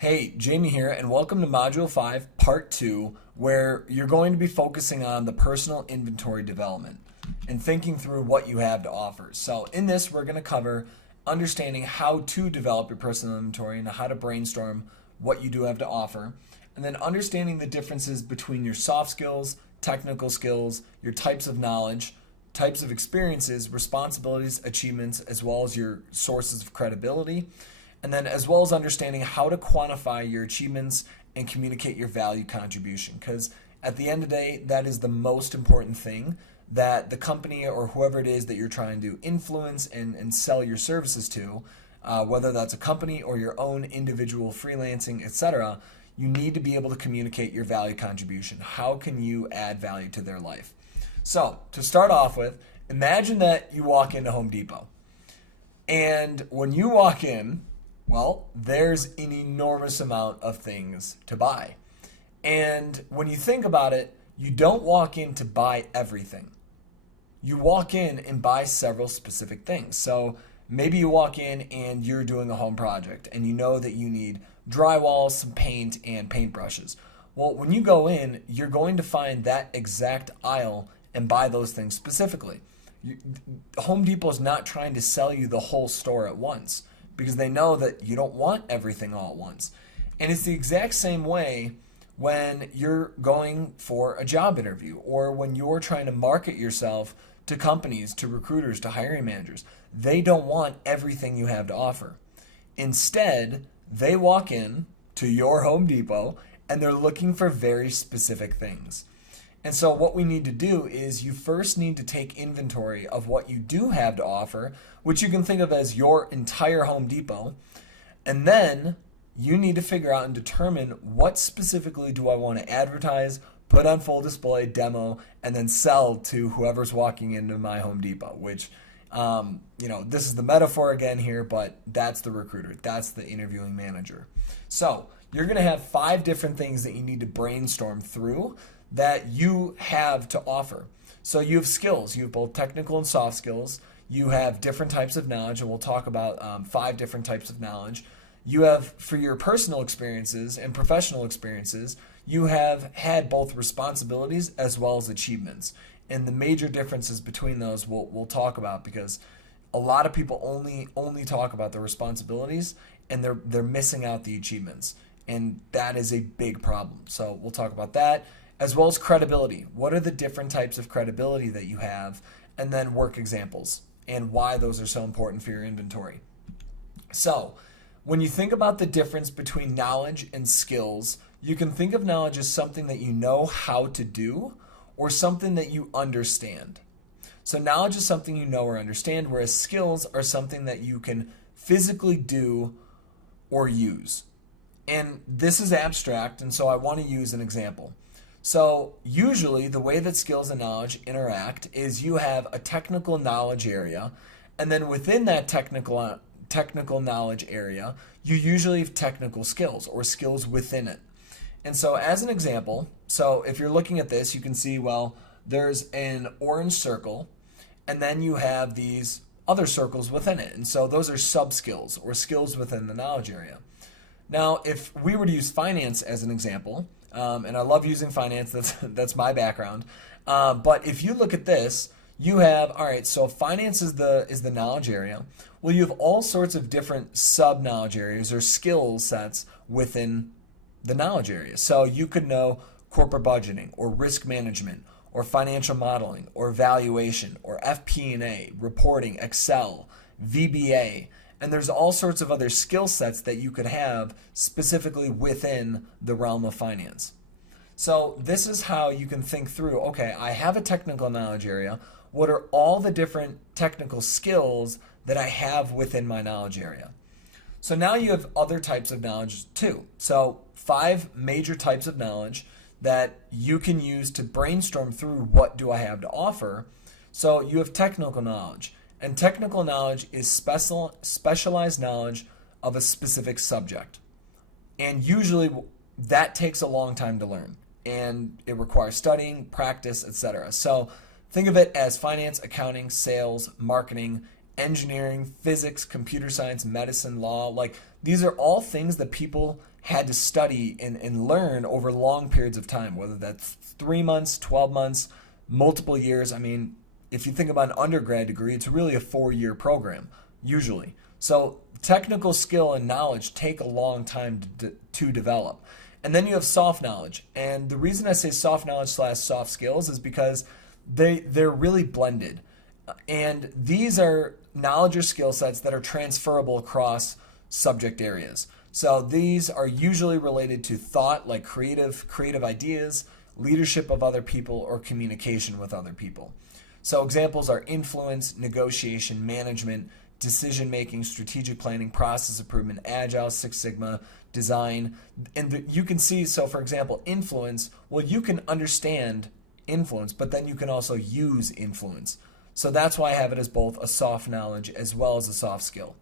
Hey, Jamie here, and welcome to Module 5, Part 2, where you're going to be focusing on the personal inventory development and thinking through what you have to offer. So, in this, we're going to cover understanding how to develop your personal inventory and how to brainstorm what you do have to offer, and then understanding the differences between your soft skills, technical skills, your types of knowledge, types of experiences, responsibilities, achievements, as well as your sources of credibility, and then as well as understanding how to quantify your achievements and communicate your value contribution. Because at the end of the day, that is the most important thing that the company or whoever it is that you're trying to influence and sell your services to, whether that's a company or your own individual freelancing, etc., you need to be able to communicate your value contribution. How can you add value to their life? So, to start off with, imagine that you walk into Home Depot. And when you walk in, well, there's an enormous amount of things to buy. And when you think about it, you don't walk in to buy everything. You walk in and buy several specific things. So maybe you walk in and you're doing a home project and you know that you need drywall, some paint, and paintbrushes. Well, when you go in, you're going to find that exact aisle and buy those things specifically. Home Depot is not trying to sell you the whole store at once, because they know that you don't want everything all at once. And it's the exact same way when you're going for a job interview or when you're trying to market yourself to companies, to recruiters, to hiring managers. They don't want everything you have to offer. Instead, they walk in to your Home Depot and they're looking for very specific things. And so what we need to do is you first need to take inventory of what you do have to offer, which you can think of as your entire Home Depot. And then you need to figure out and determine what specifically do I want to advertise, put on full display, demo, and then sell to whoever's walking into my Home Depot, which, this is the metaphor again here, but that's the recruiter. That's the interviewing manager. So you're going to have 5 different things that you need to brainstorm through that you have to offer. So you have skills. You have both technical and soft skills. You have different types of knowledge, and we'll talk about 5 different types of knowledge. You have, for your personal experiences and professional experiences, you have had both responsibilities as well as achievements. And the major differences between those we'll talk about, because a lot of people only talk about the responsibilities and they're missing out the achievements. And that is a big problem. So we'll talk about that, as well as credibility. What are the different types of credibility that you have? And then work examples and why those are so important for your inventory. So when you think about the difference between knowledge and skills, you can think of knowledge as something that you know how to do or something that you understand. So knowledge is something you know or understand, whereas skills are something that you can physically do or use. And this is abstract, and so I want to use an example. So usually the way that skills and knowledge interact is you have a technical knowledge area, and then within that technical knowledge area, you usually have technical skills or skills within it. And so as an example, so if you're looking at this, you can see, well, there's an orange circle, and then you have these other circles within it. And so those are sub-skills or skills within the knowledge area. Now, if we were to use finance as an example, and I love using finance, that's my background. But if you look at this, you have, all right, so finance is the knowledge area. Well, you have all sorts of different sub-knowledge areas or skill sets within the knowledge area. So you could know corporate budgeting or risk management or financial modeling or valuation or FP&A, reporting, Excel, VBA. And there's all sorts of other skill sets that you could have specifically within the realm of finance. So this is how you can think through, okay, I have a technical knowledge area. What are all the different technical skills that I have within my knowledge area? So now you have other types of knowledge too. So 5 major types of knowledge that you can use to brainstorm through what do I have to offer. So you have technical knowledge. And technical knowledge is specialized knowledge of a specific subject. And usually that takes a long time to learn. And it requires studying, practice, etc. So think of it as finance, accounting, sales, marketing, engineering, physics, computer science, medicine, law. Like These are all things that people had to study and learn over long periods of time, whether that's 3 months, 12 months, multiple years. I mean, if you think about an undergrad degree, it's really a 4-year program, usually. So technical skill and knowledge take a long time to develop. And then you have soft knowledge. And the reason I say soft knowledge / soft skills is because they're really blended. And these are knowledge or skill sets that are transferable across subject areas. So these are usually related to thought, like creative ideas, leadership of other people, or communication with other people. So examples are influence, negotiation, management, decision making, strategic planning, process improvement, agile, Six Sigma, design. And you can see, so for example, influence, well, you can understand influence, but then you can also use influence. So that's why I have it as both a soft knowledge as well as a soft skill.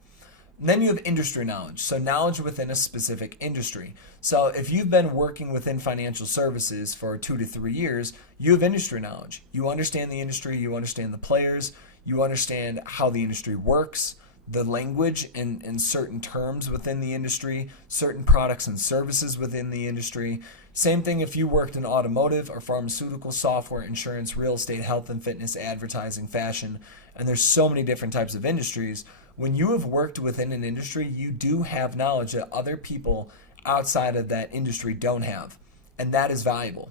And then you have industry knowledge, so knowledge within a specific industry. So if you've been working within financial services for 2 to 3 years, you have industry knowledge. You understand the industry, you understand the players, you understand how the industry works, the language and certain terms within the industry, certain products and services within the industry. Same thing if you worked in automotive or pharmaceutical, software, insurance, real estate, health and fitness, advertising, fashion, and there's so many different types of industries. When you have worked within an industry, you do have knowledge that other people outside of that industry don't have, and that is valuable.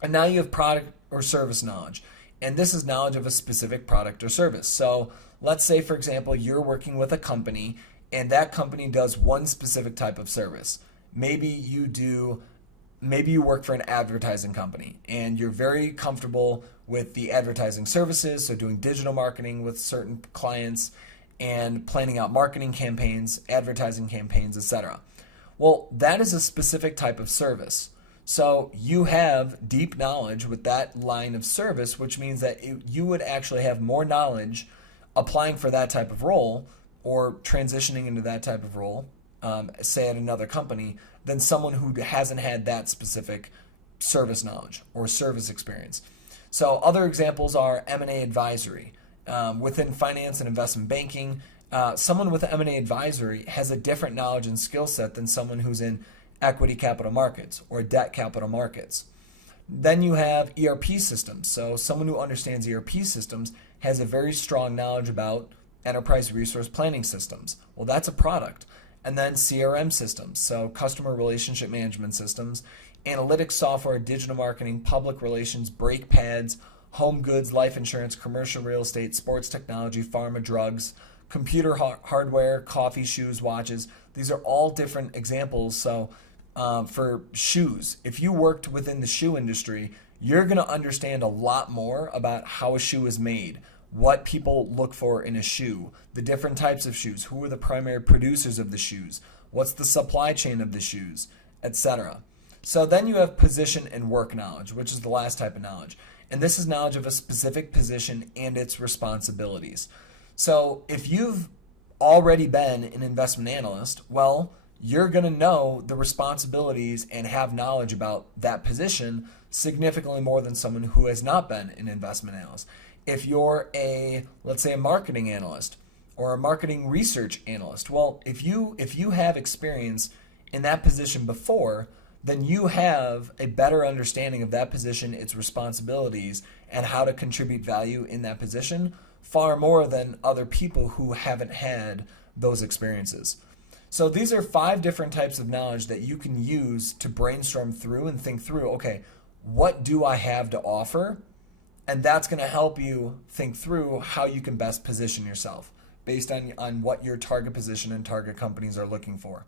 And now you have product or service knowledge, and this is knowledge of a specific product or service. So let's say, for example, you're working with a company, and that company does one specific type of service. Maybe you work for an advertising company, and you're very comfortable with the advertising services, so doing digital marketing with certain clients, and planning out marketing campaigns, advertising campaigns, etc. Well, that is a specific type of service. So you have deep knowledge with that line of service, which means that you would actually have more knowledge applying for that type of role or transitioning into that type of role, say at another company, than someone who hasn't had that specific service knowledge or service experience. So other examples are M&A advisory. Within finance and investment banking, someone with M&A advisory has a different knowledge and skill set than someone who's in equity capital markets or debt capital markets. Then you have ERP systems. So someone who understands ERP systems has a very strong knowledge about enterprise resource planning systems. Well, that's a product. And then CRM systems, so customer relationship management systems, analytics software, digital marketing, public relations, brake pads, home goods, life insurance, commercial real estate, sports technology, pharma, drugs, computer hardware, coffee, shoes, watches. These are all different examples. So for shoes, if you worked within the shoe industry, you're going to understand a lot more about how a shoe is made, what people look for in a shoe, the different types of shoes, who are the primary producers of the shoes, what's the supply chain of the shoes, etc. So then you have position and work knowledge, which is the last type of knowledge. And this is knowledge of a specific position and its responsibilities. So if you've already been an investment analyst, well, you're going to know the responsibilities and have knowledge about that position significantly more than someone who has not been an investment analyst. If you're let's say a marketing analyst or a marketing research analyst, well, if you have experience in that position before, then you have a better understanding of that position, its responsibilities, and how to contribute value in that position far more than other people who haven't had those experiences. So these are 5 different types of knowledge that you can use to brainstorm through and think through, okay, what do I have to offer? And that's going to help you think through how you can best position yourself based on what your target position and target companies are looking for.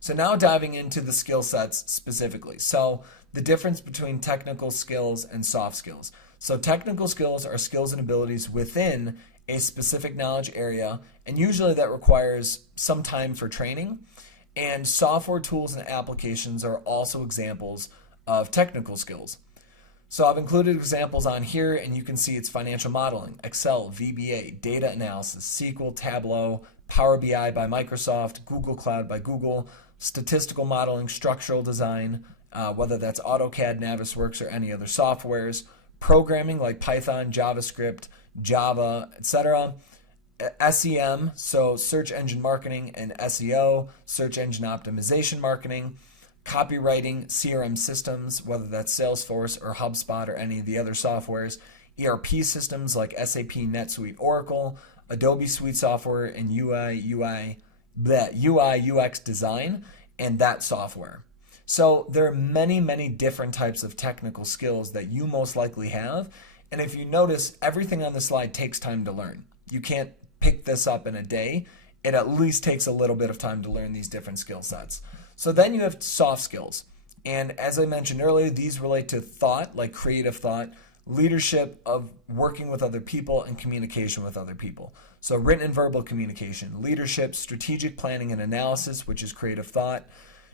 So now diving into the skill sets specifically. So the difference between technical skills and soft skills. So technical skills are skills and abilities within a specific knowledge area, and usually that requires some time for training. And software tools and applications are also examples of technical skills. So I've included examples on here, and you can see it's financial modeling, Excel, VBA, data analysis, SQL, Tableau, Power BI by Microsoft, Google Cloud by Google, statistical modeling, structural design, whether that's AutoCAD, Navisworks, or any other softwares, programming like Python, JavaScript, Java, etc., SEM, so search engine marketing, and SEO, search engine optimization marketing, copywriting, CRM systems, whether that's Salesforce or HubSpot or any of the other softwares, ERP systems like SAP, NetSuite, Oracle, Adobe Suite software, and UI, UX design, and that software. So there are many, many different types of technical skills that you most likely have. And if you notice, everything on the slide takes time to learn. You can't pick this up in a day. It at least takes a little bit of time to learn these different skill sets. So then you have soft skills. And as I mentioned earlier, these relate to thought, like creative thought, leadership of working with other people, and communication with other people. So written and verbal communication, leadership, strategic planning and analysis, which is creative thought,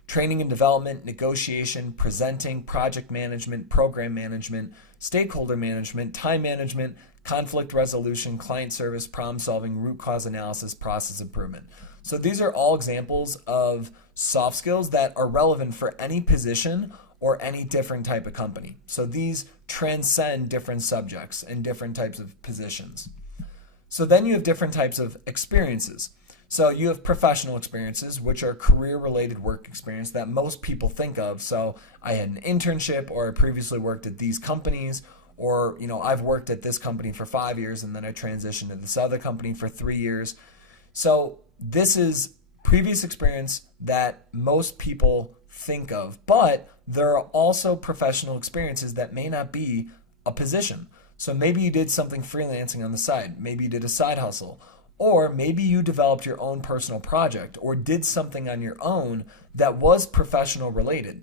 training and development, negotiation, presenting, project management, program management, stakeholder management, time management, conflict resolution, client service, problem solving, root cause analysis, process improvement. So these are all examples of soft skills that are relevant for any position or any different type of company. So these transcend different subjects and different types of positions. So then you have different types of experiences. So you have professional experiences, which are career-related work experience that most people think of. So I had an internship, or I previously worked at these companies, or I've worked at this company for 5 years and then I transitioned to this other company for 3 years. So this is previous experience that most people think of, but there are also professional experiences that may not be a position. So maybe you did something freelancing on the side, maybe you did a side hustle, or maybe you developed your own personal project or did something on your own that was professional related.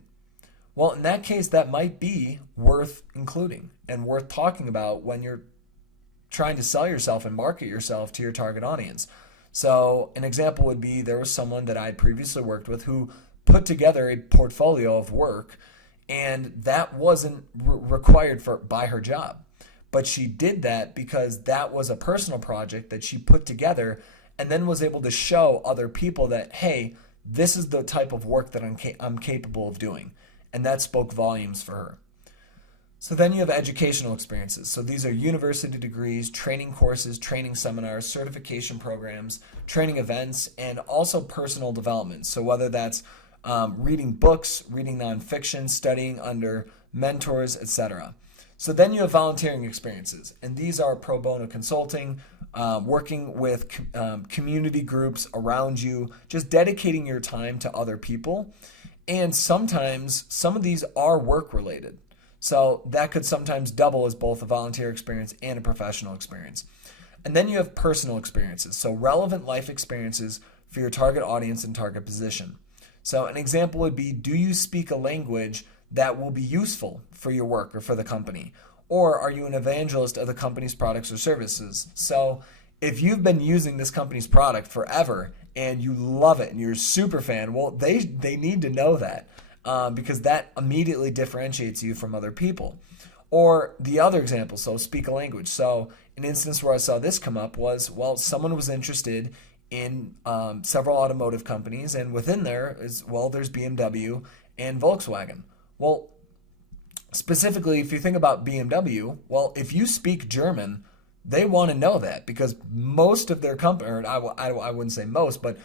Well, in that case, that might be worth including and worth talking about when you're trying to sell yourself and market yourself to your target audience. So an example would be, there was someone that I had previously worked with who put together a portfolio of work, and that wasn't required by her job. But she did that because that was a personal project that she put together and then was able to show other people that, hey, this is the type of work that I'm capable of doing. And that spoke volumes for her. So then you have educational experiences. So these are university degrees, training courses, training seminars, certification programs, training events, and also personal development. So whether that's reading books, reading nonfiction, studying under mentors, etc. So then you have volunteering experiences, and these are pro bono consulting, working with community groups around you, just dedicating your time to other people. And sometimes some of these are work related. So that could sometimes double as both a volunteer experience and a professional experience. And then you have personal experiences, so relevant life experiences for your target audience and target position. So an example would be, do you speak a language that will be useful for your work or for the company? Or are you an evangelist of the company's products or services? So if you've been using this company's product forever and you love it and you're a super fan, well, they need to know that because that immediately differentiates you from other people. Or the other example, so speak a language. So an instance where I saw this come up was, well, someone was interested in several automotive companies, and within there is, well, there's BMW and Volkswagen. Well, specifically, if you think about BMW, well, if you speak German, they want to know that because most of their company, or I wouldn't say most, but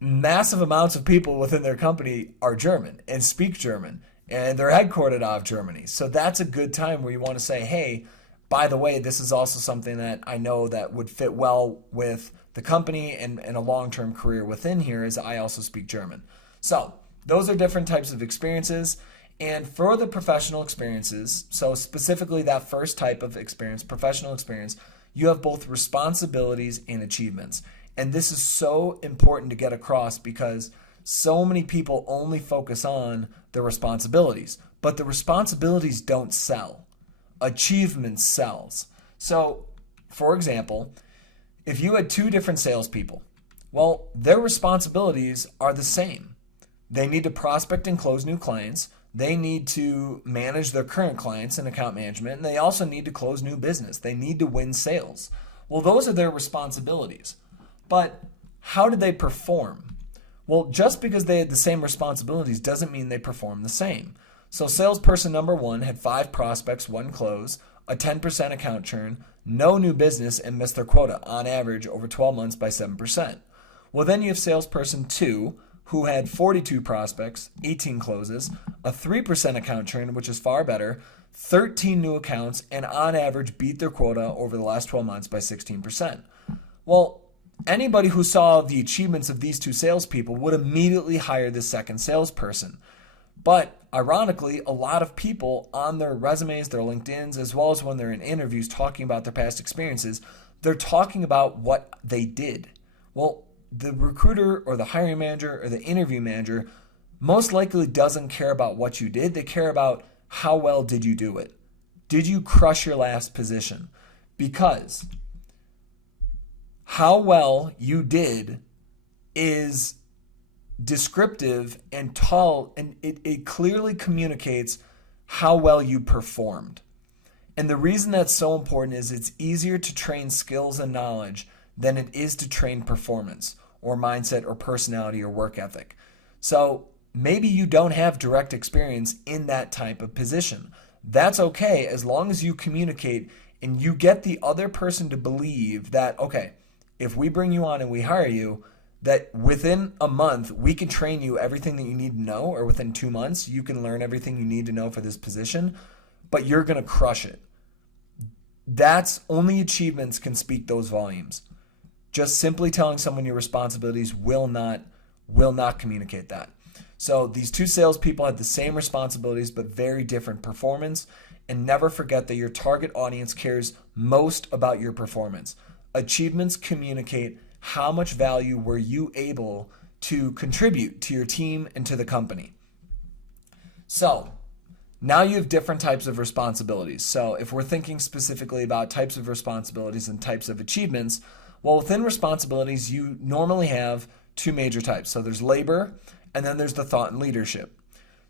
massive amounts of people within their company are German and speak German, and they're headquartered out of Germany. So that's a good time where you want to say, hey, by the way, this is also something that I know that would fit well with the company and a long-term career within here, is I also speak German. So those are different types of experiences. And for the professional experiences, so specifically that first type of experience, professional experience, you have both responsibilities and achievements. And this is so important to get across because so many people only focus on the responsibilities, but the responsibilities don't sell. Achievement sells. So, for example, if you had two different salespeople, well, their responsibilities are the same. They need to prospect and close new clients. They need to manage their current clients and account management, and they also need to close new business. They need to win sales. Well, those are their responsibilities. But how did they perform? Well, just because they had the same responsibilities doesn't mean they perform the same. So salesperson number one had 5 prospects, 1 close, a 10% account churn, no new business, and missed their quota on average over 12 months by 7%. Well, then you have salesperson 2, who had 42 prospects, 18 closes, a 3% account churn, which is far better, 13 new accounts, and on average beat their quota over the last 12 months by 16%. Well, anybody who saw the achievements of these two salespeople would immediately hire this second salesperson. But ironically, a lot of people on their resumes, their LinkedIns, as well as when they're in interviews talking about their past experiences, they're talking about what they did. Well, the recruiter or the hiring manager or the interview manager most likely doesn't care about what you did. They care about how well did you do it. Did you crush your last position? Because how well you did is descriptive and tall, and it clearly communicates how well you performed. And the reason that's so important is it's easier to train skills and knowledge than it is to train performance or mindset or personality or work ethic. So maybe you don't have direct experience in that type of position. That's okay as long as you communicate and you get the other person to believe that, okay, if we bring you on and we hire you, that within a month we can train you everything that you need to know, or within 2 months you can learn everything you need to know for this position, but you're going to crush it. That's only achievements can speak those volumes. Just simply telling someone your responsibilities will not communicate that. So these two salespeople had the same responsibilities but very different performance. And never forget that your target audience cares most about your performance. Achievements communicate how much value were you able to contribute to your team and to the company. So now you have different types of responsibilities. So if we're thinking specifically about types of responsibilities and types of achievements, well, within responsibilities, you normally have two major types. So there's labor, and then there's the thought and leadership.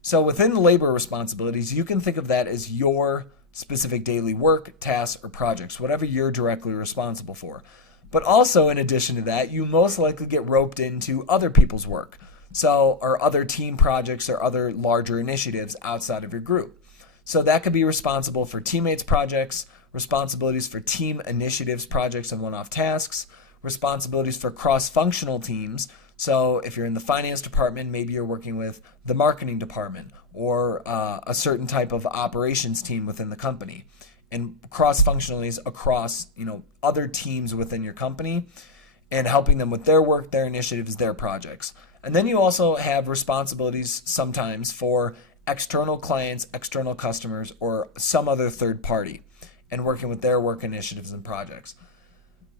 So within the labor responsibilities, you can think of that as your specific daily work, tasks, or projects, whatever you're directly responsible for. But also, in addition to that, you most likely get roped into other people's work. So, or other team projects or other larger initiatives outside of your group. So that could be responsible for teammates projects, responsibilities for team initiatives, projects, and one-off tasks, responsibilities for cross-functional teams. So if you're in the finance department, maybe you're working with the marketing department or a certain type of operations team within the company. And cross-functionally is across, other teams within your company and helping them with their work, their initiatives, their projects. And then you also have responsibilities sometimes for external clients, external customers, or some other third party and working with their work initiatives and projects.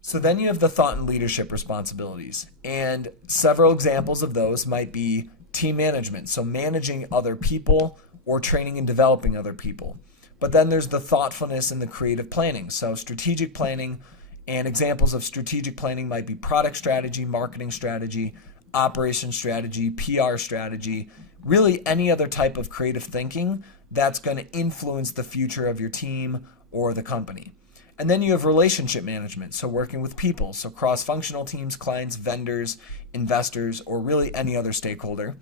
So then you have the thought and leadership responsibilities. And several examples of those might be team management, so managing other people or training and developing other people. But then there's the thoughtfulness and the creative planning. So strategic planning, and examples of strategic planning might be product strategy, marketing strategy, operation strategy, PR strategy, really any other type of creative thinking that's going to influence the future of your team or the company. And then you have relationship management, so working with people, so cross-functional teams, clients, vendors, investors, or really any other stakeholder.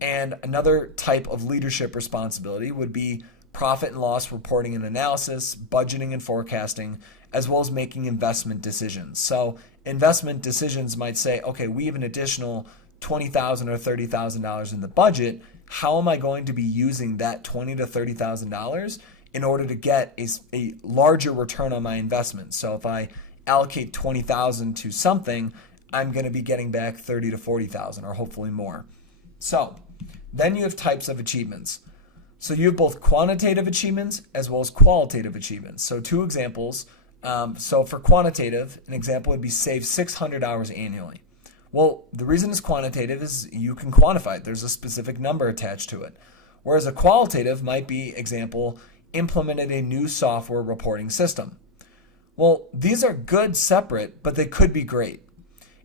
And another type of leadership responsibility would be profit and loss reporting and analysis, budgeting and forecasting, as well as making investment decisions. So investment decisions might say, okay, we have an additional $20,000 or $30,000 in the budget. How am I going to be using that $20,000 to $30,000 in order to get a larger return on my investment? So if I allocate $20,000 to something, I'm going to be getting back $30,000 to $40,000 or hopefully more. So then you have types of achievements. So you have both quantitative achievements as well as qualitative achievements. So two examples. So for quantitative, an example would be save 600 hours annually. Well, the reason it's quantitative is you can quantify it. There's a specific number attached to it. Whereas a qualitative might be, example, implemented a new software reporting system. Well, these are good separate, but they could be great.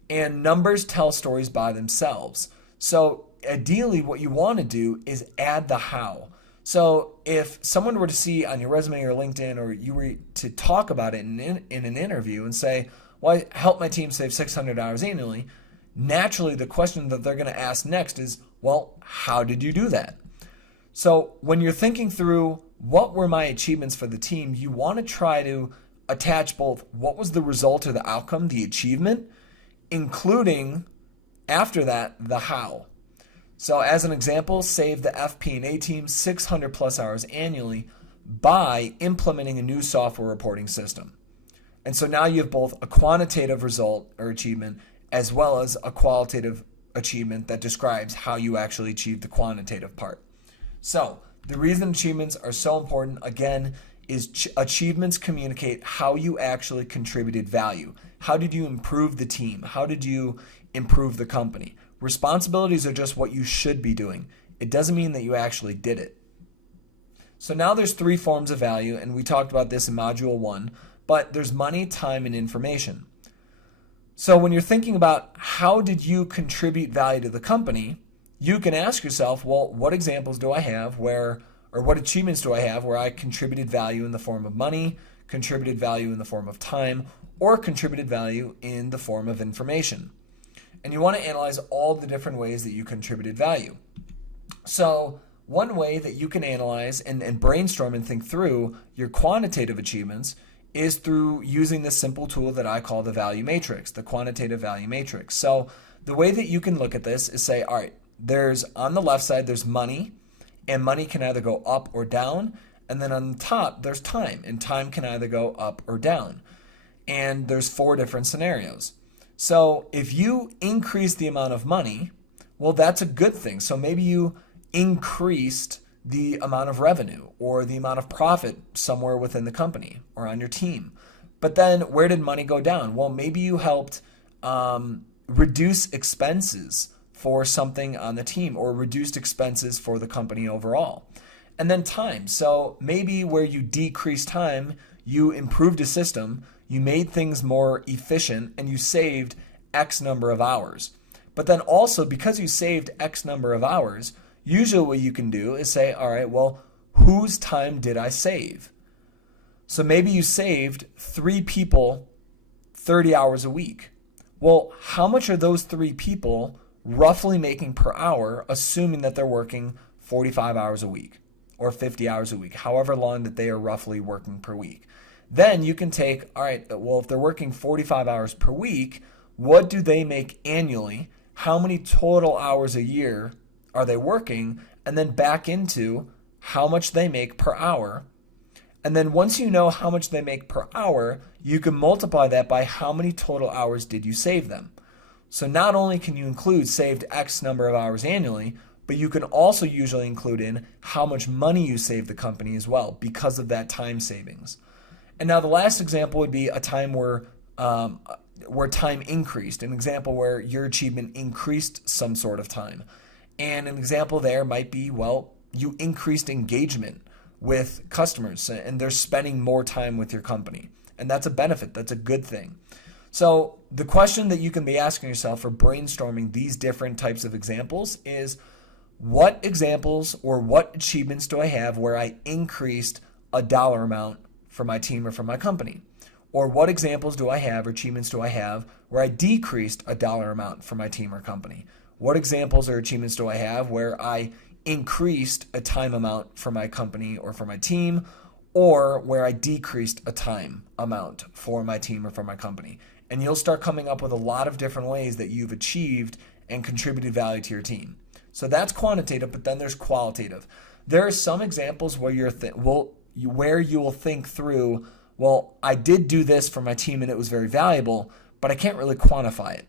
And numbers tell stories by themselves. So ideally what you want to do is add the how. So if someone were to see on your resume or LinkedIn, or you were to talk about it in an interview and say, well, I helped my team save 600 hours annually, naturally the question that they're going to ask next is, well, how did you do that? So when you're thinking through what were my achievements for the team, you want to try to attach both what was the result or the outcome, the achievement, including after that, the how. So as an example, save the FP&A team 600 plus hours annually by implementing a new software reporting system. And so now you have both a quantitative result or achievement as well as a qualitative achievement that describes how you actually achieved the quantitative part. So the reason achievements are so important, again, is achievements communicate how you actually contributed value. How did you improve the team? How did you improve the company? Responsibilities are just what you should be doing. It doesn't mean that you actually did it. So now there's 3 forms of value, and we talked about this in Module 1, but there's money, time, and information. So when you're thinking about how did you contribute value to the company, you can ask yourself, well, what examples do I have or what achievements do I have where I contributed value in the form of money, contributed value in the form of time, or contributed value in the form of information? And you want to analyze all the different ways that you contributed value. So one way that you can analyze and brainstorm and think through your quantitative achievements is through using this simple tool that I call the value matrix, the quantitative value matrix. So the way that you can look at this is say, all right, there's on the left side, there's money, and money can either go up or down. And then on the top, there's time, and time can either go up or down. And there's 4 different scenarios. So if you increase the amount of money, well, that's a good thing. So maybe you increased the amount of revenue or the amount of profit somewhere within the company or on your team. But then where did money go down? Well, maybe you helped reduce expenses for something on the team or reduced expenses for the company overall. And then time. So maybe where you decreased time, you improved a system, you made things more efficient, and you saved X number of hours. But then also because you saved X number of hours, usually what you can do is say, all right, well, whose time did I save? So maybe you saved 3 people 30 hours a week. Well, how much are those 3 people roughly making per hour, assuming that they're working 45 hours a week or 50 hours a week, however long that they are roughly working per week? Then you can take, all right, well, if they're working 45 hours per week, what do they make annually? How many total hours a year are they working? And then back into how much they make per hour. And then once you know how much they make per hour, you can multiply that by how many total hours did you save them. So not only can you include saved X number of hours annually, but you can also usually include in how much money you saved the company as well because of that time savings. And now the last example would be a time where time increased, an example where your achievement increased some sort of time. And an example there might be, well, you increased engagement with customers and they're spending more time with your company. And that's a benefit. That's a good thing. So the question that you can be asking yourself for brainstorming these different types of examples is, what examples or what achievements do I have where I increased a dollar amount for my team or for my company? Or what examples do I have or achievements do I have where I decreased a dollar amount for my team or company? What examples or achievements do I have where I increased a time amount for my company or for my team, or where I decreased a time amount for my team or for my company? And you'll start coming up with a lot of different ways that you've achieved and contributed value to your team. So that's quantitative, but then there's qualitative. There are some examples where where you will think through, well, I did do this for my team and it was very valuable, but I can't really quantify it.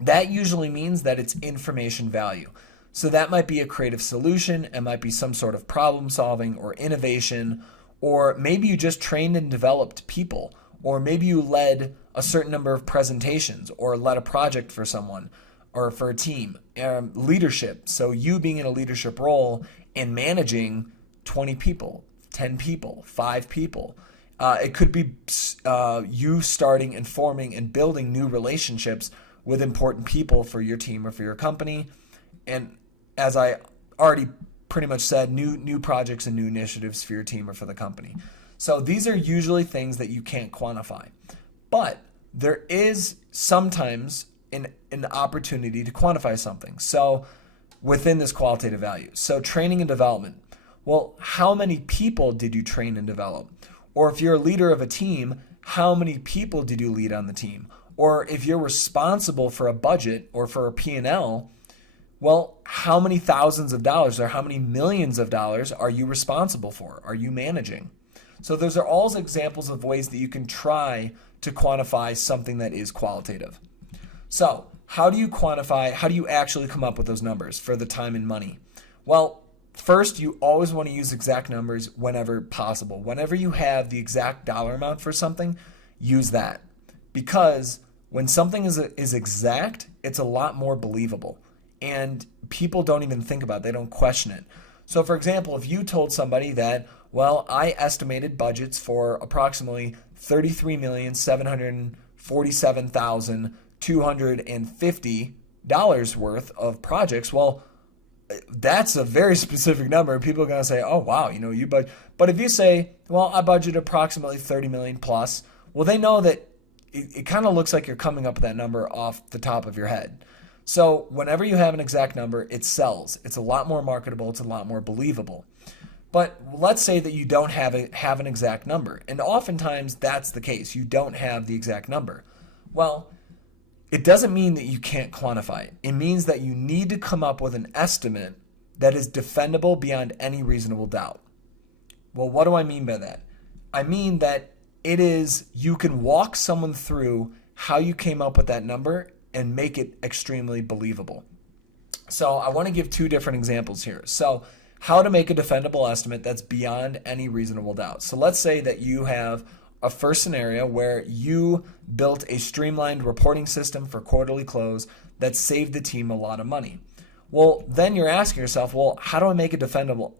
That usually means that it's information value. So that might be a creative solution, it might be some sort of problem solving or innovation, or maybe you just trained and developed people, or maybe you led a certain number of presentations or led a project for someone or for a team. Leadership, so you being in a leadership role and managing 20 people, 10 people, 5 people. It could be you starting and forming and building new relationships with important people for your team or for your company. And as I already pretty much said, new projects and new initiatives for your team or for the company. So these are usually things that you can't quantify. But there is sometimes an opportunity to quantify something. So within this qualitative value. So training and development. Well, how many people did you train and develop? Or if you're a leader of a team, how many people did you lead on the team? Or if you're responsible for a budget or for a P&L, well, how many thousands of dollars or how many millions of dollars are you responsible for? Are you managing? So those are all examples of ways that you can try to quantify something that is qualitative. So how do you quantify, how do you actually come up with those numbers for the time and money? Well, first, you always want to use exact numbers whenever possible. Whenever you have the exact dollar amount for something, use that. Because when something is exact, it's a lot more believable. And people don't even think about it. They don't question it. So for example, if you told somebody that, well, I estimated budgets for approximately $33,747,250 worth of projects, well, that's a very specific number. People are going to say, oh, wow, you budget. But if you say, well, I budget approximately 30 million plus, well, they know that it kind of looks like you're coming up with that number off the top of your head. So whenever you have an exact number, it sells. It's a lot more marketable. It's a lot more believable. But let's say that you don't have an exact number. And oftentimes that's the case. You don't have the exact number. Well, it doesn't mean that you can't quantify it. It means that you need to come up with an estimate that is defendable beyond any reasonable doubt. Well, what do I mean by that? I mean that you can walk someone through how you came up with that number and make it extremely believable. So I want to give two different examples here. So how to make a defendable estimate that's beyond any reasonable doubt. So let's say that you have a first scenario where you built a streamlined reporting system for quarterly close that saved the team a lot of money. Well, then you're asking yourself, well, how do I make a defendable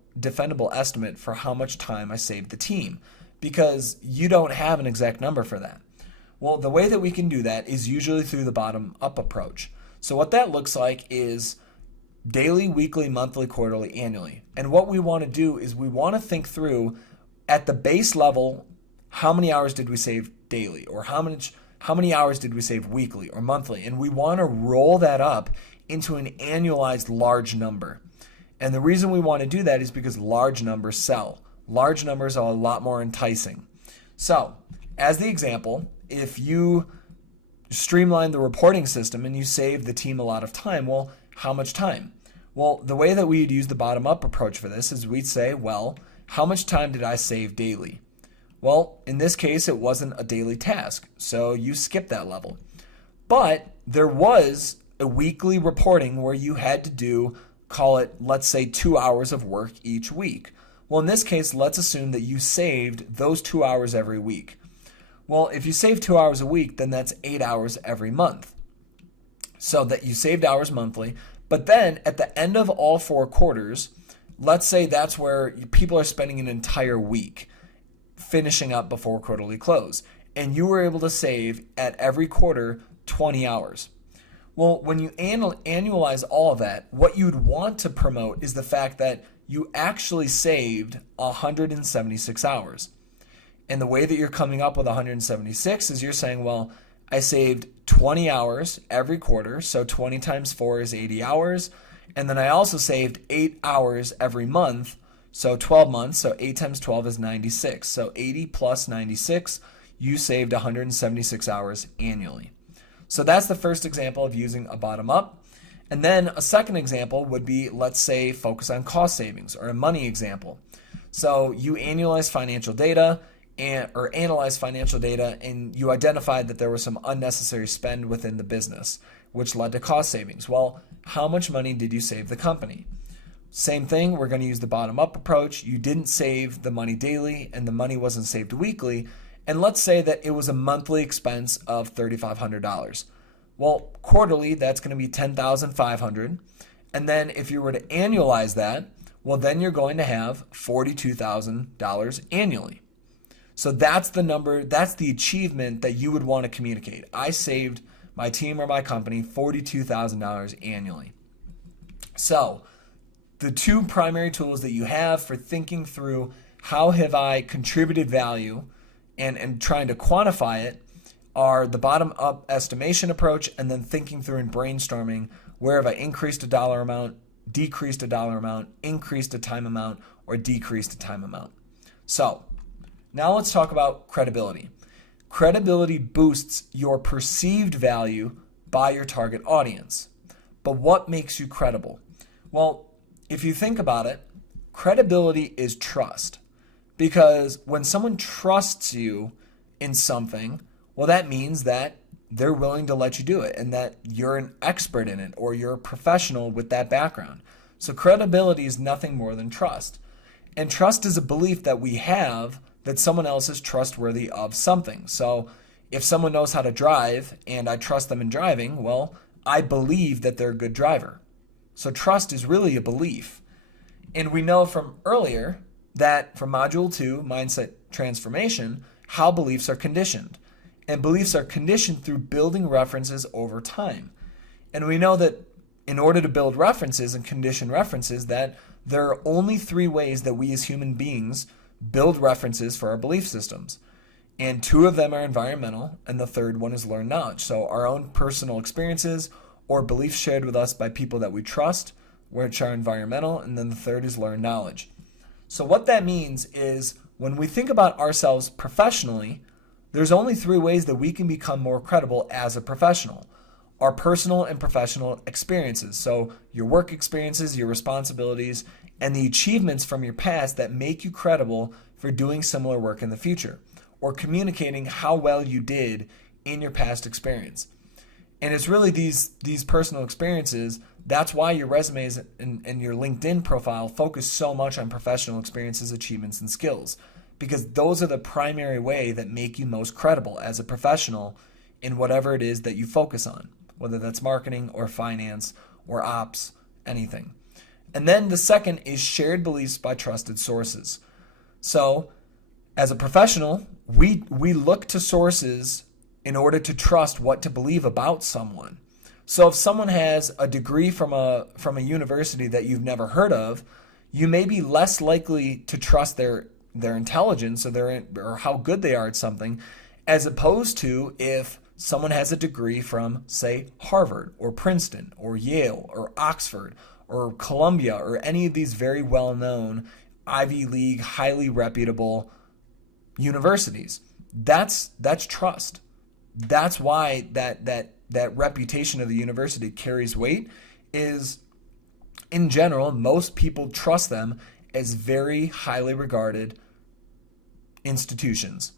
estimate for how much time I saved the team? Because you don't have an exact number for that. Well, the way that we can do that is usually through the bottom-up approach. So what that looks like is daily, weekly, monthly, quarterly, annually. And what we want to do is we want to think through at the base level, how many hours did we save daily, or how many hours did we save weekly or monthly? And we want to roll that up into an annualized large number. And the reason we want to do that is because large numbers sell. Large numbers are a lot more enticing. So, as the example, if you streamline the reporting system and you save the team a lot of time, well, how much time? Well, the way that we'd use the bottom-up approach for this is we'd say, well, how much time did I save daily? Well, in this case, it wasn't a daily task, so you skip that level. But there was a weekly reporting where you had to do, call it, let's say 2 hours of work each week. Well, in this case, let's assume that you saved those 2 hours every week. Well, if you save 2 hours a week, then that's 8 hours every month. So that you saved hours monthly. But then at the end of all 4 quarters, let's say that's where people are spending an entire week finishing up before quarterly close. And you were able to save at every quarter 20 hours. Well, when you annualize all of that, what you'd want to promote is the fact that you actually saved 176 hours. And the way that you're coming up with 176 is you're saying, well, I saved 20 hours every quarter, so 20 times 4 is 80 hours. And then I also saved 8 hours every month, so 12 months, so 8 times 12 is 96. So 80 plus 96, you saved 176 hours annually. So that's the first example of using a bottom-up. And then a second example would be, let's say, focus on cost savings, or a money example. So you analyze financial data, and you identified that there was some unnecessary spend within the business, which led to cost savings. Well, how much money did you save the company? Same thing, we're going to use the bottom-up approach. You didn't save the money daily, and the money wasn't saved weekly. And let's say that it was a monthly expense of $3,500. Well, quarterly, that's going to be $10,500. And then if you were to annualize that, well, then you're going to have $42,000 annually. So that's the number, that's the achievement that you would want to communicate. I saved my team or my company $42,000 annually. So the two primary tools that you have for thinking through how have I contributed value and trying to quantify it are the bottom-up estimation approach, and then thinking through and brainstorming, where have I increased a dollar amouut, decreased a dollar amount, increased a time amount, or decreased a time amount. So now let's talk about credibility. Credibility boosts your perceived value by your target audience. But what makes you credible? Well, if you think about it, credibility is trust. Because when someone trusts you in something, well, that means that they're willing to let you do it and that you're an expert in it or you're a professional with that background. So credibility is nothing more than trust. And trust is a belief that we have that someone else is trustworthy of something. So if someone knows how to drive and I trust them in driving, well, I believe that they're a good driver. So trust is really a belief. And we know from earlier that from Module 2, Mindset Transformation, how beliefs are conditioned. And beliefs are conditioned through building references over time. And we know that in order to build references and condition references, that there are only 3 ways that we as human beings build references for our belief systems. And 2 of them are environmental, and the third one is learned knowledge. So our own personal experiences or beliefs shared with us by people that we trust, which are environmental, and then the third is learned knowledge. So what that means is when we think about ourselves professionally, there's only 3 ways that we can become more credible as a professional. Our personal and professional experiences. So your work experiences, your responsibilities, and the achievements from your past that make you credible for doing similar work in the future, or communicating how well you did in your past experience. And it's really these personal experiences, that's why your resumes and your LinkedIn profile focus so much on professional experiences, achievements, and skills, because those are the primary way that make you most credible as a professional in whatever it is that you focus on, whether that's marketing or finance or ops, anything. And then the second is shared beliefs by trusted sources. So as a professional, we look to sources in order to trust what to believe about someone. So if someone has a degree from a university that you've never heard of, you may be less likely to trust their intelligence or how good they are at something, as opposed to if someone has a degree from, say, Harvard or Princeton or Yale or Oxford or Columbia or any of these very well-known Ivy League, highly reputable universities. That's trust. That's why that reputation of the university carries weight. Is in general, most people trust them as very highly regarded institutions.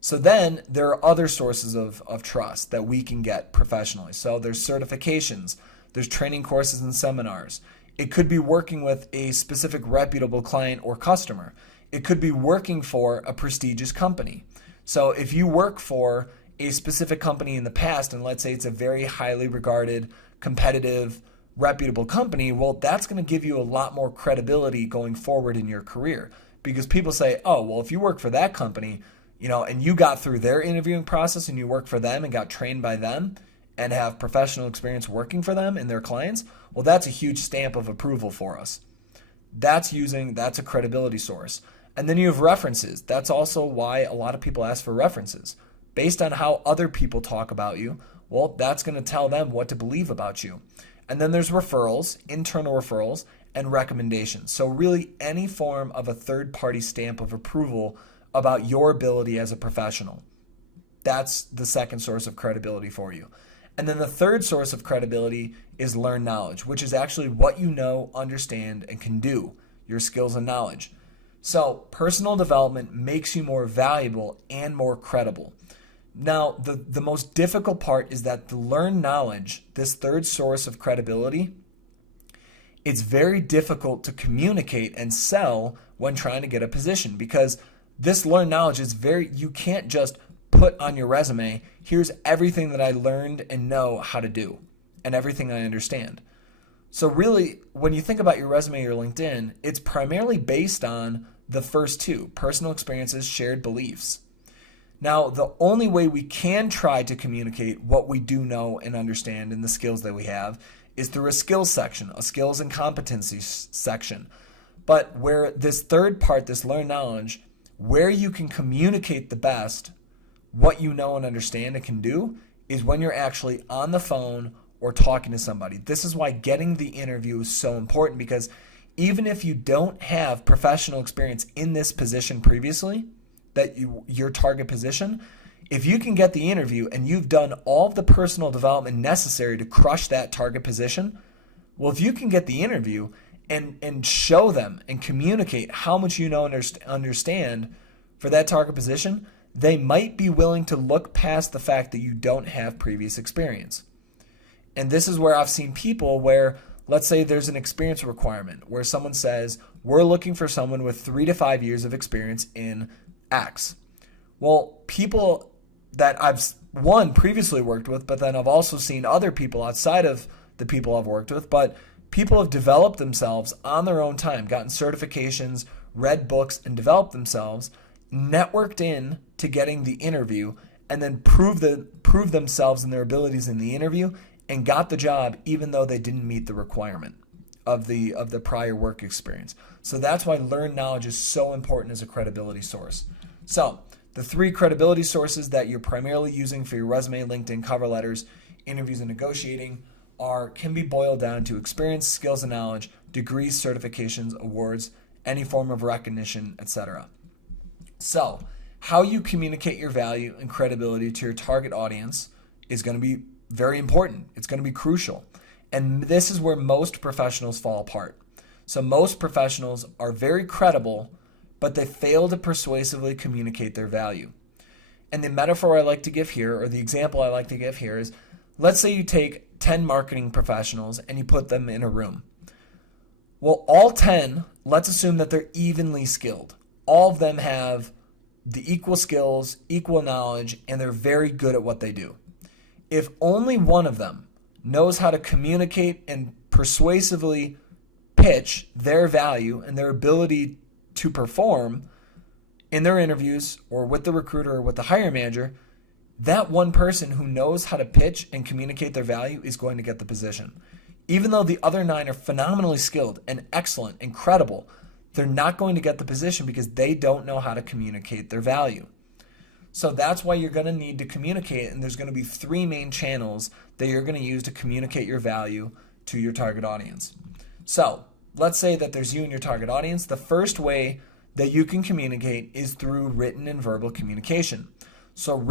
So then there are other sources of trust that we can get professionally. So there's certifications, there's training courses and seminars. It could be working with a specific reputable client or customer. It could be working for a prestigious company. So if you work for a specific company in the past, and let's say it's a very highly regarded, competitive, reputable company, well, that's going to give you a lot more credibility going forward in your career, because people say, oh, well, if you work for that company, and you got through their interviewing process and you work for them and got trained by them and have professional experience working for them and their clients, well, that's a huge stamp of approval for us. That's a credibility source. And then you have references. That's also why a lot of people ask for references. Based on how other people talk about you, well, that's going to tell them what to believe about you. And then there's referrals, internal referrals, and recommendations. So really any form of a third-party stamp of approval about your ability as a professional. That's the second source of credibility for you. And then the third source of credibility is learned knowledge, which is actually what you know, understand, and can do, your skills and knowledge. So personal development makes you more valuable and more credible. Now, the most difficult part is that the learned knowledge, this third source of credibility, it's very difficult to communicate and sell when trying to get a position, because this learned knowledge is you can't just put on your resume, here's everything that I learned and know how to do and everything I understand. So really, when you think about your resume or LinkedIn, it's primarily based on the first 2, personal experiences, shared beliefs. Now, the only way we can try to communicate what we do know and understand and the skills that we have is through a skills section, a skills and competencies section. But where this third part, this learned knowledge, where you can communicate the best what you know and understand and can do is when you're actually on the phone or talking to somebody. This is why getting the interview is so important, because even if you don't have professional experience in this position previously, your target position, if you can get the interview and you've done all of the personal development necessary to crush that target position, well, if you can get the interview and show them and communicate how much you know and understand for that target position, they might be willing to look past the fact that you don't have previous experience. And this is where I've seen people where, let's say there's an experience requirement where someone says, we're looking for someone with 3 to 5 years of experience in X. Well, people that I've previously worked with, but then I've also seen other people outside of the people I've worked with, but people have developed themselves on their own time, gotten certifications, read books, and developed themselves, networked in to getting the interview, and then proved themselves and their abilities in the interview and got the job even though they didn't meet the requirement of the prior work experience. So that's why learned knowledge is so important as a credibility source. So the 3 credibility sources that you're primarily using for your resume, LinkedIn, cover letters, interviews, and negotiating can be boiled down to experience, skills and knowledge, degrees, certifications, awards, any form of recognition, etc. So how you communicate your value and credibility to your target audience is going to be very important. It's going to be crucial. And this is where most professionals fall apart. So most professionals are very credible, but they fail to persuasively communicate their value. And the metaphor I like to give here, or the example I like to give here is, let's say you take 10 marketing professionals and you put them in a room. Well, all 10, let's assume that they're evenly skilled. All of them have the equal skills, equal knowledge, and they're very good at what they do. If only one of them knows how to communicate and persuasively pitch their value and their ability to perform in their interviews or with the recruiter or with the hiring manager, that one person who knows how to pitch and communicate their value is going to get the position. Even though the other 9 are phenomenally skilled and excellent, incredible, they're not going to get the position because they don't know how to communicate their value. So that's why you're going to need to communicate, and there's going to be 3 main channels that you're going to use to communicate your value to your target audience. So let's say that there's you and your target audience. The first way that you can communicate is through written and verbal communication. So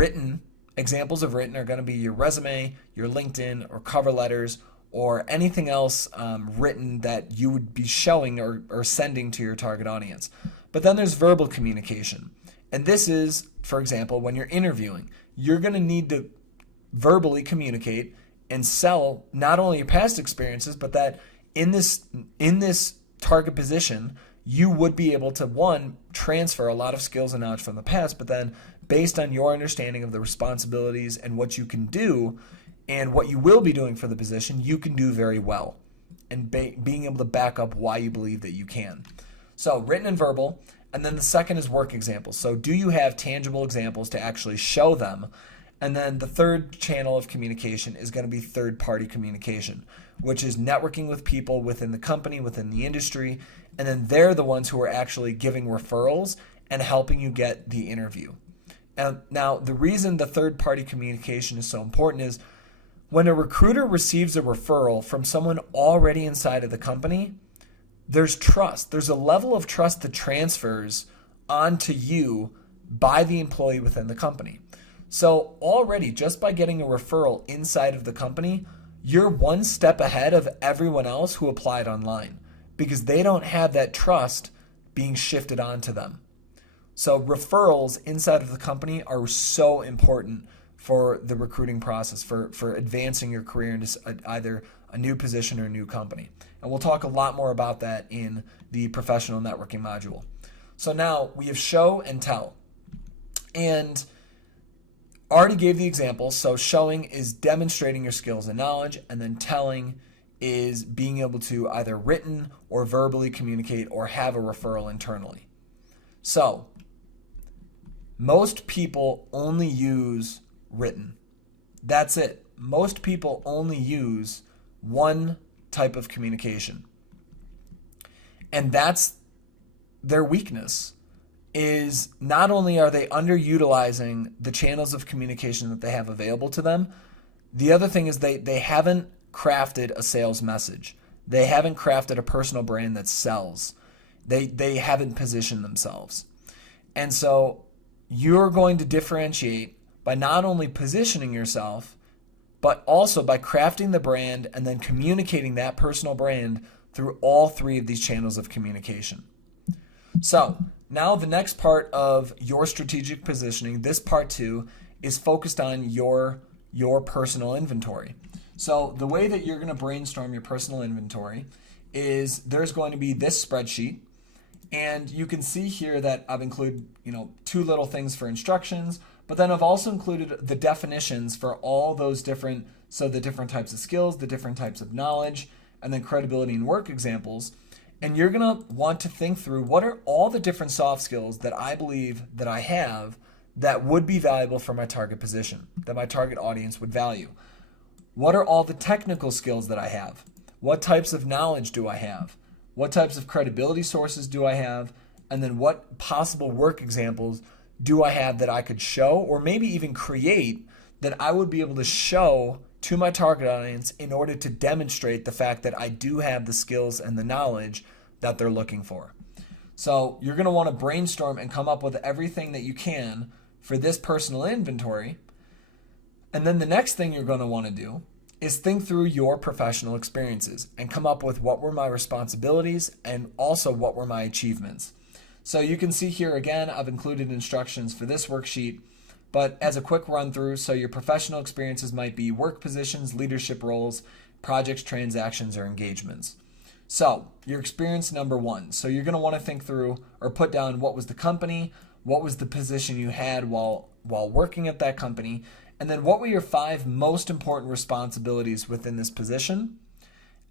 examples of written are going to be your resume, your LinkedIn, or cover letters, or anything else written that you would be showing or sending to your target audience. But then there's verbal communication. And this is, for example, when you're interviewing, you're going to need to verbally communicate and sell not only your past experiences, but that in this target position, you would be able to, 1, transfer a lot of skills and knowledge from the past, but then based on your understanding of the responsibilities and what you can do and what you will be doing for the position, you can do very well, and being able to back up why you believe that you can. So written and verbal. And then the second is work examples. So do you have tangible examples to actually show them? And then the third channel of communication is going to be third-party communication, which is networking with people within the company, within the industry, and then they're the ones who are actually giving referrals and helping you get the interview. And now, the reason the third-party communication is so important is when a recruiter receives a referral from someone already inside of the company, there's trust. There's a level of trust that transfers onto you by the employee within the company. So already, just by getting a referral inside of the company, you're one step ahead of everyone else who applied online because they don't have that trust being shifted onto them. So referrals inside of the company are so important for the recruiting process, for advancing your career into either a new position or a new company. And we'll talk a lot more about that in the professional networking module. So now we have show and tell. And I already gave the example. So showing is demonstrating your skills and knowledge, and then telling is being able to either written or verbally communicate or have a referral internally. So most people only use written. That's it. Most people only use one type of communication. And that's their weakness, is not only are they underutilizing the channels of communication that they have available to them, the other thing is they haven't crafted a sales message. They haven't crafted a personal brand that sells. They haven't positioned themselves. And so you're going to differentiate by not only positioning yourself, but also by crafting the brand and then communicating that personal brand through all three of these channels of communication. So now the next part of your strategic positioning, this part 2, is focused on your personal inventory. So the way that you're going to brainstorm your personal inventory is there's going to be this spreadsheet, and you can see here that I've included, 2 little things for instructions, but then I've also included the definitions for all those different types of skills, the different types of knowledge, and then credibility and work examples. And you're going to want to think through what are all the different soft skills that I believe that I have that would be valuable for my target position, that my target audience would value. What are all the technical skills that I have? What types of knowledge do I have? What types of credibility sources do I have? And then what possible work examples do I have that I could show or maybe even create that I would be able to show to my target audience in order to demonstrate the fact that I do have the skills and the knowledge that they're looking for. So you're going to want to brainstorm and come up with everything that you can for this personal inventory. And then the next thing you're going to want to do is think through your professional experiences and come up with what were my responsibilities and also what were my achievements. So you can see here again, I've included instructions for this worksheet, but as a quick run through, so your professional experiences might be work positions, leadership roles, projects, transactions, or engagements. So your experience number 1. So you're going to want to think through or put down what was the company, what was the position you had while working at that company, and then what were your 5 most important responsibilities within this position.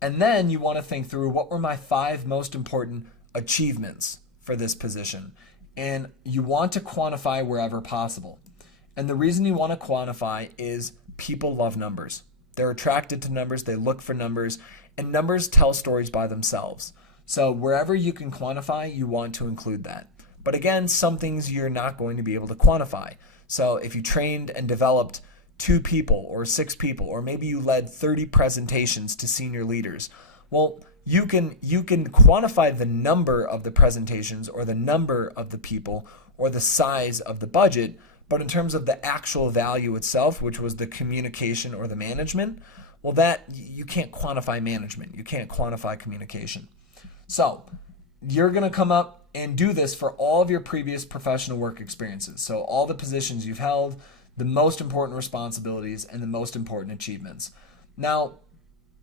And then you want to think through what were my 5 most important achievements for this position. And you want to quantify wherever possible. And the reason you want to quantify is people love numbers. They're attracted to numbers, they look for numbers, and numbers tell stories by themselves. So wherever you can quantify, you want to include that. But again, some things you're not going to be able to quantify. So if you trained and developed 2 people or 6 people, or maybe you led 30 presentations to senior leaders, well, you can quantify the number of the presentations or the number of the people or the size of the budget, but in terms of the actual value itself, which was the communication or the management, well, that you can't quantify management. You can't quantify communication. So you're going to come up and do this for all of your previous professional work experiences. So all the positions you've held, the most important responsibilities, and the most important achievements. Now,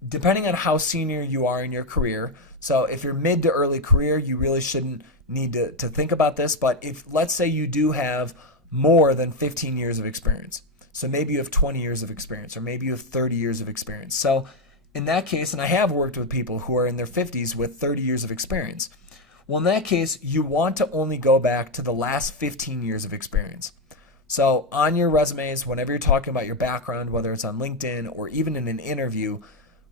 depending on how senior you are in your career, so if you're mid to early career, you really shouldn't need to think about this. But if, let's say you do have more than 15 years of experience, so maybe you have 20 years of experience, or maybe you have 30 years of experience. So in that case, and I have worked with people who are in their 50s with 30 years of experience. Well, in that case, you want to only go back to the last 15 years of experience. So on your resumes, whenever you're talking about your background, whether it's on LinkedIn or even in an interview,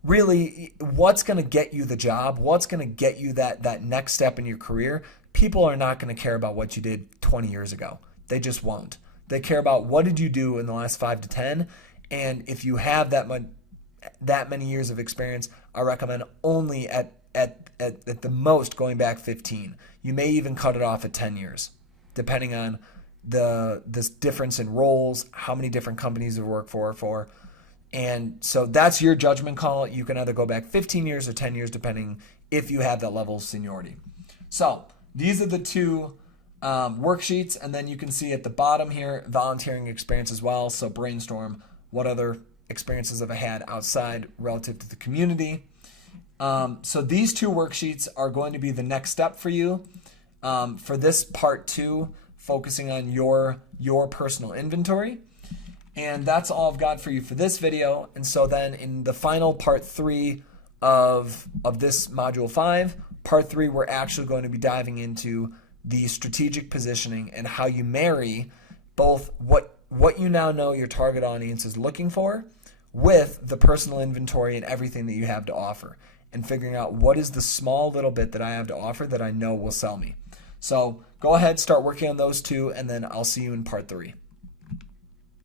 really what's going to get you the job, what's going to get you that next step in your career, people are not going to care about what you did 20 years ago. They just won't. They care about what did you do in the last 5 to 10, and if you have that many years of experience, I recommend only at the most going back 15. You may even cut it off at 10 years, depending on this difference in roles, how many different companies you work for. And so that's your judgment call. You can either go back 15 years or 10 years, depending if you have that level of seniority. So these are the 2 worksheets, and then you can see at the bottom here, volunteering experience as well. So brainstorm what other experiences have I had outside relative to the community. So these 2 worksheets are going to be the next step for you for this part 2, focusing on your personal inventory. And that's all I've got for you for this video. And so then in the final part 3 of this module 5, part 3, we're actually going to be diving into the strategic positioning and how you marry both what you now know your target audience is looking for with the personal inventory and everything that you have to offer, and figuring out what is the small little bit that I have to offer that I know will sell me. So go ahead, start working on those 2, and then I'll see you in part 3.